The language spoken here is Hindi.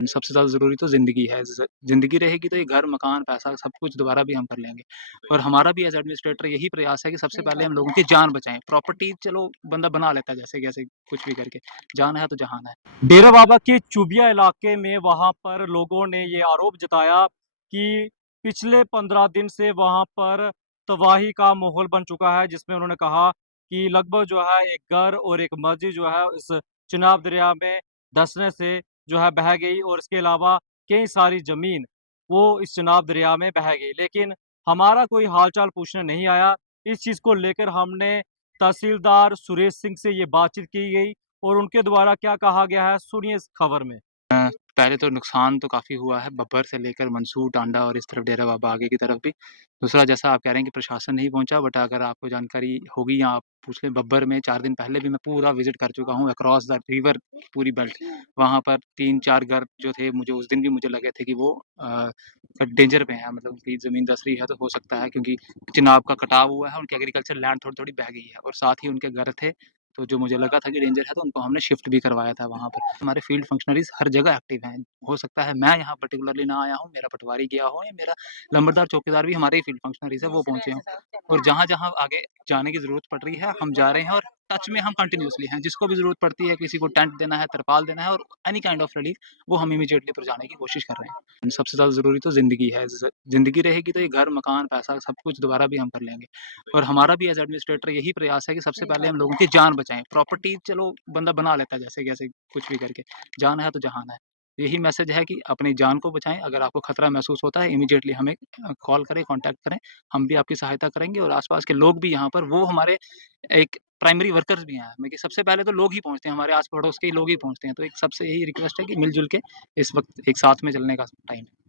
सबसे ज़्यादा ज़रूरी तो ज़िंदगी है। ज़िंदगी रहेगी तो ये घर, मकान, पैसा सब कुछ दोबारा भी हम कर लेंगे। और हमारा भी एज़ एडमिनिस्ट्रेटर यही प्रयास है कि सबसे पहले हम लोगों की जान बचाएँ। प्रॉपर्टी चलो बंदा बना लेता है जैसे-कैसे कुछ भी करके। जान है तो जहान है। डेरा बाबा के चुबिया इलाके में वहां पर लोगों ने ये आरोप जताया कि पिछले 15 दिन से वहां पर तबाही का माहौल बन चुका है, जिसमें उन्होंने कहा कि लगभग जो है एक घर और एक मस्जिद जो है इस चिनाब दरिया में धंसने से जो है बह गई, और इसके अलावा कई सारी जमीन वो इस चिनाब दरिया में बह गई। लेकिन हमारा कोई हालचाल पूछने नहीं आया। इस चीज को लेकर हमने तहसीलदार सुरेश सिंह से ये बातचीत की गई, और उनके द्वारा क्या कहा गया है, सुनिए इस खबर में। पहले तो नुकसान तो काफ़ी हुआ है, बब्बर से लेकर मंसूर, टांडा और इस तरफ डेरा बाबा आगे की तरफ भी। दूसरा जैसा आप कह रहे हैं कि प्रशासन नहीं पहुँचा, बट अगर आपको जानकारी होगी या आप पूछ लें, बब्बर में 4 दिन पहले भी मैं पूरा विज़िट कर चुका हूँ अक्रॉस द रिवर, पूरी बेल्ट। वहाँ पर 3-4 घर जो थे, मुझे उस दिन भी मुझे लगे थे कि वो डेंजर में हैं, मतलब उनकी ज़मीन धँस रही है तो हो सकता है, क्योंकि चिनाब का कटाव हुआ है, उनकी एग्रीकल्चर लैंड थोड़ी-थोड़ी बह गई है और साथ ही उनके घर थे, तो जो मुझे लगा था कि डेंजर है, तो उनको हमने शिफ्ट भी करवाया था वहाँ पर। हमारे फील्ड फंक्शनरीज़ हर जगह एक्टिव हैं। हो सकता है मैं यहाँ पर्टिकुलरली ना आया हूँ, मेरा पटवारी गया हो या मेरा लंबरदार चौकीदार भी, हमारे ही फील्ड फंक्शनरीज़ है, वो पहुँचे हों। और जहाँ-जहाँ आगे जाने की ज़रूरत पड़ रही है, हम जा रहे हैं और टच में हम कंटिन्यूअसली हैं। जिसको भी ज़रूरत पड़ती है, किसी को टेंट देना है, तिरपाल देना है और एनी काइंड ऑफ रिलीफ, वो हम इमीडिएटली पहुँचाने की कोशिश कर रहे हैं। सबसे ज़्यादा ज़रूरी तो ज़िंदगी है। ज़िंदगी रहेगी तो ये घर, मकान, पैसा सब कुछ दोबारा भी हम कर लेंगे। और हमारा भी एज़ एडमिनिस्ट्रेटर यही प्रयास है कि सबसे पहले हम लोगों की जान बचाएँ। प्रॉपर्टी चलो बंदा बना लेता है जैसे-कैसे कुछ भी करके। जान है तो जहान है। यही मैसेज है कि अपनी जान को बचाएँ। अगर आपको खतरा महसूस होता है, इमीडिएटली हमें कॉल करें, कॉन्टैक्ट करें। हम भी आपकी सहायता करेंगे और आस-पास के लोग भी यहाँ पर, वो हमारे एक प्राइमरी वर्कर्स भी हैं। मैं कि सबसे पहले तो लोग ही पहुँचते हैं, हमारे आस-पड़ोस के ही लोग ही पहुँचते हैं। तो एक सबसे यही रिक्वेस्ट है कि मिल-जुल के इस वक़्त एक साथ में चलने का टाइम है।